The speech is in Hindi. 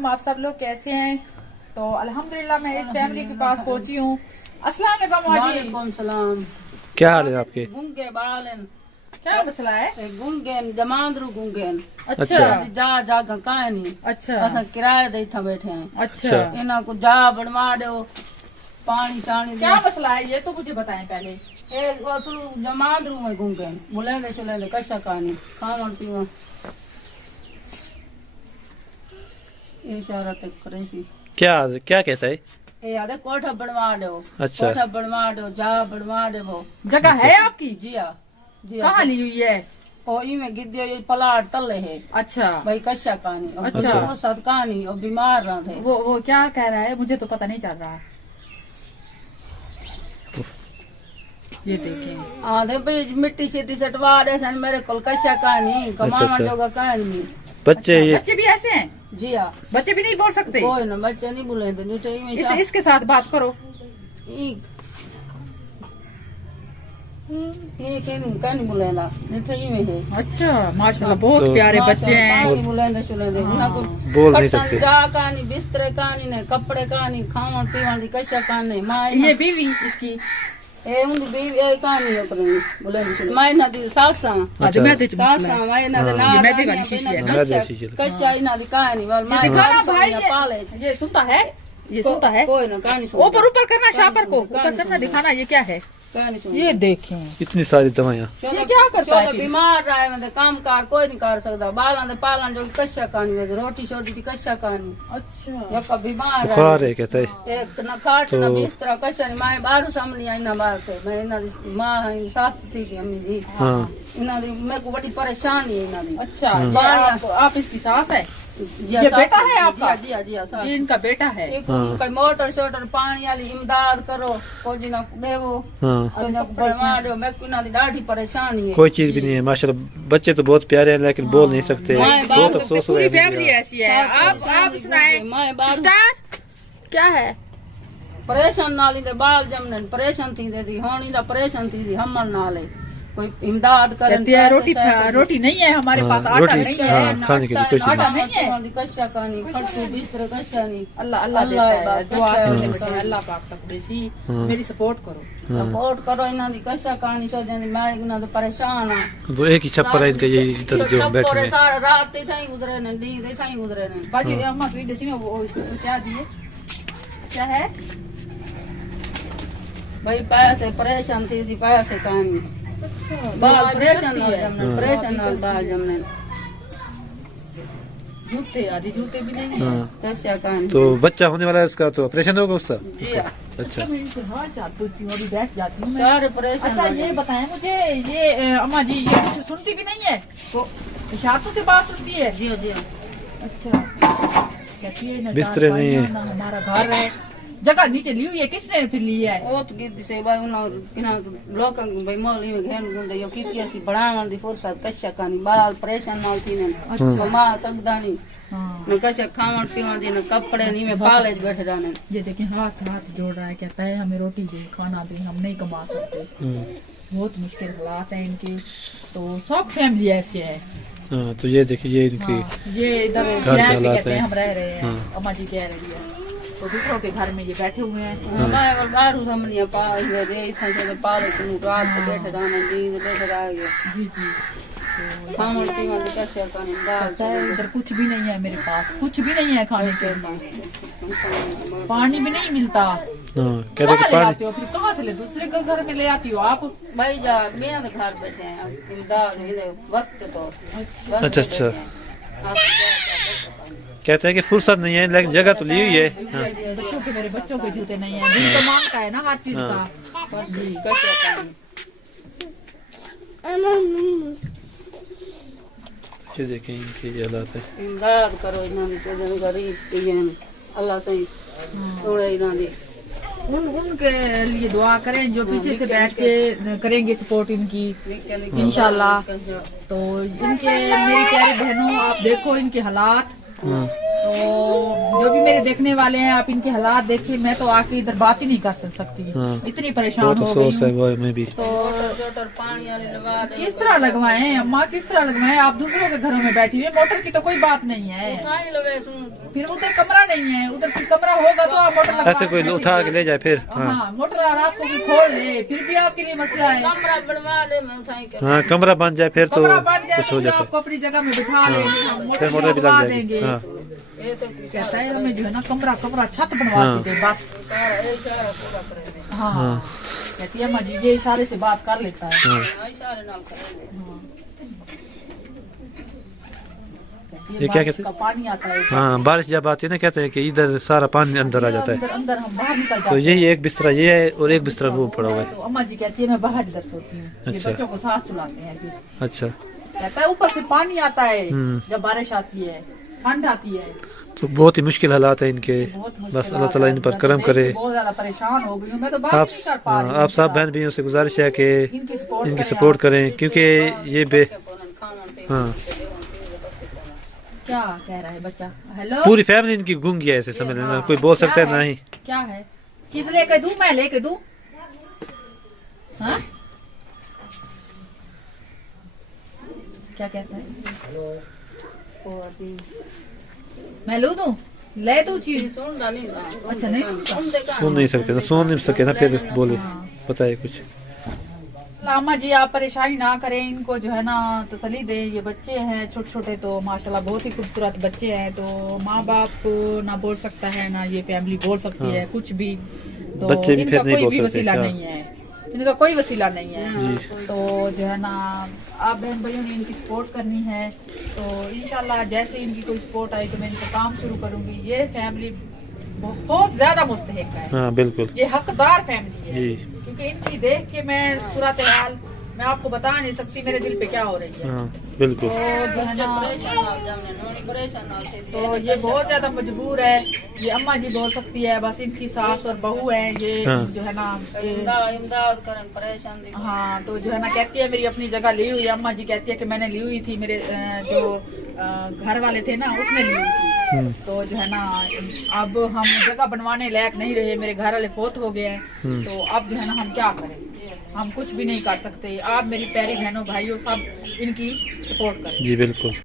वालेकुम, आप सब लोग कैसे हैं? तो अल्हम्दुलिल्लाह मैं इस फैमिली के पास पहुंची हूँ। अस्सलाम वालेकुम वालेकुम सलाम। क्या हाल है आपके? गुंगे बालन क्या मसला है? गुंगेन जमांदरू गुंगेन अच्छा जा जा कहानी अच्छा असा किराए दे था बैठे हैं। अच्छा इना को जा बनवा दो पानी शानी क्या मसला है ये तो मुझे बताएं पहले। ए ओतलू जमांदरू में गुंगेन बुलेंदे चलेंदे कशा कहानी खावन पीवन इशारा तक करेसी क्या क्या कहता है? ए आदे कोठा बनवा दो। अच्छा। कोठा बनवा दो जा बनवा दो वो जगह है आपकी? जी हाँ कहाँ ली हुई है? और इमे गिद्दियो ये पलाट तले है। अच्छा भाई कशा कहानी अच्छा। वो सद कहानी और बीमार रहा थे। वो क्या कह रहा है मुझे तो पता नहीं चल रहा। ये देखें आधे भाई मिट्टी सीटी सटवा दे सन मेरे कोल कशा कहानी कमावा अच्छा। जोगा कहानी। बच्चे ये बच्चे भी ऐसे हैं? जी हाँ बच्चे भी नहीं बोल सकते? कोई ना बच्चे नहीं बोले तो इसके साथ बात करो। ये कहानी बोलेंदा निठई में है। अच्छा माशाल्लाह बहुत तो प्यारे बच्चे हैं। कहानी बोलेंदे चलेंदे उना को बोल नहीं कट्टन सकते। जा कहानी बिस्तरे कहानी ने कपड़े कहानी खावन पीवन दी कशा कहानी मां ये बीवी इसकी? ए उन भी ए कहानी अपनी बोलेंदे चले मां ना दी सासा अच्छा मैं तेज सासा मां ना दे ना मैदे वाली शीशी है। मैदे वाली शीशी है। कशा इना दी कहानी वाल मां दिखाना भाई पाले ये सुनता है? ये सुनता है? कोई ना कहानी सुन ऊपर करना शापर को ऊपर करना दिखाना। ये क्या है? कहानी सुन ये देखें इतनी सारी दवाइयाँ। ये क्या करता है चलो फिर? बीमार रहा है मतलब काम कार कोई नहीं कर सकता बालन दे पालन जो कशा कहानी में रोटी छोटी दी कशा कहानी अच्छा या कभी बीमार बुखार है कहता है। एक न खाट न तो- बिस्तरा कशा नहीं माए बारू सामने आई ना बार के मैं इना दी मां है सास थी कि अम्मी दी हाँ इना दी मेरे को बड़ी परेशानी है इना दी। अच्छा ये आप इसकी सास है? ये बेटा है आपका? जी जी सास ये इनका बेटा है? एक कोई मोटर शोटर पानी वाली इमदाद करो कोई ना देवो हाँ कोई ना बनवा दो मैं को इना दी डाढ़ी परेशानी है। कोई चीज भी नहीं है माशाल्लाह। बच्चे तो बहुत प्यारे हैं लेकिन बोल नहीं सकते। माए बाप बहुत तो अफसोस हो पूरी रहा है फैमिली मेरा। ऐसी है। आप सुनाए माए बाप सिस्टर क्या है? परेशान नाली दे बाल जमन परेशान थी दे होनी दा परेशान थी हमल नाले कोई इमदाद करन कहती है रोटी नहीं है हमारे पास, आटा रोटी नहीं है। हाँ, खाने के लिए कुछ आटा नहीं। नहीं है। कशा कहानी खट्टू बिस्तर कशा नहीं अल्लाह अल्लाह देता है। दुआ करने बैठे हैं, अल्लाह पाक तक देसी मेरी सपोर्ट करो। सपोर्ट करो इना दी कशा कहानी सो देंदी मैं इना दे परेशान हां। तो एक ही छप्पर है इनका ये इधर जो बैठे पूरे हैं। सारा रात ही थाई गुजरे ने दी दे थाई गुजरे ने बाजी अम्मा स्वीट देसी में वो क्या दिए? क्या है? भाई पैसे परेशान थी पैसे कहानी अच्छा बाल परेशान हो जमन परेशान हो बाल जमन जूते आदि जूते भी नहीं है। हाँ कशा कहानी तो बच्चा होने वाला है उसका तो ऑपरेशन होगा उसका। जी हां अच्छा मैं इनसे हाल चाल पूछती हूँ, अभी बैठ जाती हूँ मैं। सारे परेशान अच्छा ये बताएं मुझे ये अम्मा जी ये कुछ सुनती भी नहीं है? इशारों से बात सुनती है? जी जी अच्छा कहती है ना बिस्तरे चार नहीं है। पाइयां, ना हमारा घर है। जगह नीचे ली हुई है, किसने फिर ली है? ओत गिद्दी से भाई उन किना लोक भाई मोली में घेन गुंदे यो कितिया सी बढ़ावन दी फुर्सत कशा कानी बाल परेशान नाल थी ने अच्छा। मां सकदानी हाँ न कशा खावन पीवन दी न कपड़े नी में पाले बैठे रहने। ये देखें हाथ जोड़ रहा है, कहता है हमें रोटी दे खाना दे, हम नहीं कमा सकते। बहुत मुश्किल हालात है इनके। तो सब फैमिली ऐसे है। हाँ तो ये देखिए ये इनकी हाँ, ये इधर घर किराए पे हालात कहते हैं हैं। हम रह रहे हैं। हाँ। अम्मा जी कह रही है तो दूसरों के घर में ये बैठे हुए हैं। मैं बारू हमनी पाल दे इथन से पाले तू रात को बैठे रहने दी बैठे रह गए जी जी खावन पीवन दी कशा कानी दाल कहता है इधर कुछ भी नहीं है मेरे पास, कुछ भी नहीं है खाने के लिए, पानी भी नहीं मिलता। हाँ कहते कहाँ कि ले पानी आते हो फिर? कहाँ से ले दूसरे के घर में ले आती हो आप? भाई जा मैं तो घर बैठे हैं इमदाद इधर वस्त तो अच्छा अच्छा कहते हैं कि फुर्सत नहीं है लेकिन जगह तो ली हुई है। हाँ बच्चों के मेरे बच्चों के जूते नहीं है, दिल तो मांगता है ना हर चीज का। जी कशा कानी ये देखें इनके ये हालात है। इमदाद करो इन्हां दी ते गरीब ते अल्लाह सही थोड़े इन्हां दी उनके लिए दुआ करें जो पीछे से बैठ के करेंगे सपोर्ट इनकी इंशाल्लाह। तो इनके मेरी प्यारी बहनों आप देखो इनके हालात। तो जो भी मेरे देखने वाले हैं, आप इनके हालात देखिए। मैं तो आके इधर बात ही नहीं कर सकती, हाँ। इतनी परेशान बहुत हो अफसोस है गई वो मैं भी। तो मोटर पानी वाले लगा दे। किस तरह लगवाएं अम्मा, किस तरह लगवाएं? आप दूसरों के घरों में बैठी हुई, मोटर की तो कोई बात नहीं है। उठाई लवे सुन। फिर उधर कमरा नहीं है, उधर फिर कमरा होगा तो आप मोटर लगवा ऐसे कोई उठा के ले जाए फिर। हाँ हाँ, मोटर रात को भी खोल ले, फिर भी आपके लिए मसला है। कमरा बनवा दे, मैं उठाई के। हाँ कमरा बन जाए फिर तो कमरा बन जाए कुछ हो तो जाता आपको अपनी जगह में बिठा लेंगे, हम फिर मोटर भी लगवा लग जाएगी। देंगे। हाँ ये तो कहता है हमें जो है ना कमरा छत बनवा हाँ। दीजिए बस। ऐसा पूरा करेंगे। हाँ, हाँ कहती है अम्मा जी ये इशारे से बात कर लेता है। हाँ। ऐसा नाम करेंगे। कहती ये है क्या बारिश कहते का पानी आता है हाँ बारिश जब आती है ना कहते हैं कि इधर सारा पानी अंदर आ जाता है। अंदर हम बाहर निकल जाते तो हैं। यही एक बिस्तरा ये है और एक बिस्तरा वो पड़ा हुआ है। तो अम्मा जी कहती है मैं बाहर इधर सोती हूँ, ये अच्छा। बच्चों को सांस चुलाते हैं। फिर अच्छा कहता है ऊपर से पानी आता है हम्म। जब बारिश आती है, ठंड आती है। तो बहुत ही मुश्किल हालात है इनके। बहुत मुश्किल बस अल्लाह ताला इन पर मैं तो करम देख के करे। बहुत ज्यादा परेशान हो गई हूँ, मैं तो बात आप नहीं कर पा रही हूँ। आप सब बहन भाइयों से गुजारिश है कि इनकी सपोर्ट इनकी करें सपोर्ट आप। करें क्योंकि ये हाँ क्या कह रहा है बच्चा? हेलो, पूरी फैमिली इनकी गुम गया है ऐसे समझ लेना, कोई बोल सकता है ना ही। क्या है? चीज लेके दूं, मैं लेके दूं? हाँ? क्या कहता है? मैं लू दूं? ले दूं चीज? अच्छा नहीं सुनता। सुन नहीं सकते ना, सुन नहीं सके ना फिर बोले बताए कुछ। अम्मा जी आप परेशानी ना करें, इनको जो है ना तसल्ली दें। ये बच्चे हैं छोटे छोटे, तो माशाल्लाह बहुत ही खूबसूरत बच्चे हैं। तो माँ बाप को ना बोल सकता है ना ये फैमिली बोल सकती है कुछ भी। तो बच्चे भी इनका फिर नहीं कोई बोल भी सकते, वसीला हाँ। नहीं है, इनका कोई वसीला नहीं है। जी। तो जो है ना आप बहन भाइयों ने इनकी सपोर्ट करनी है। तो इंशाल्लाह जैसे इनकी कोई सपोर्ट आई तो मैं इनका काम शुरू करूंगी। ये फैमिली बहुत ज्यादा मुस्तहिक है, हाँ बिल्कुल ये हकदार फैमिली है। जी। क्योंकि इनकी देख के मैं सूरत हाल मैं आपको बता नहीं सकती मेरे दिल पे क्या हो रही है। हाँ बिल्कुल। तो जो है ना तो ये बहुत ज्यादा मजबूर है। ये अम्मा जी बोल सकती है, बस इनकी सास और बहू है ये हाँ। जो है ना इमदाद करें परेशान। हाँ तो जो है ना कहती है मेरी अपनी जगह ली हुई है। अम्मा जी कहती है कि मैंने ली हुई थी, मेरे जो घर वाले थे ना उसने ली हुई थी। तो जो है ना अब हम जगह बनवाने लायक नहीं रहे, मेरे घर वाले फोत हो गए हैं। तो अब जो है ना हम क्या करें, हम कुछ भी नहीं कर सकते। आप मेरी प्यारी बहनों भाइयों सब इनकी सपोर्ट करें। जी बिल्कुल।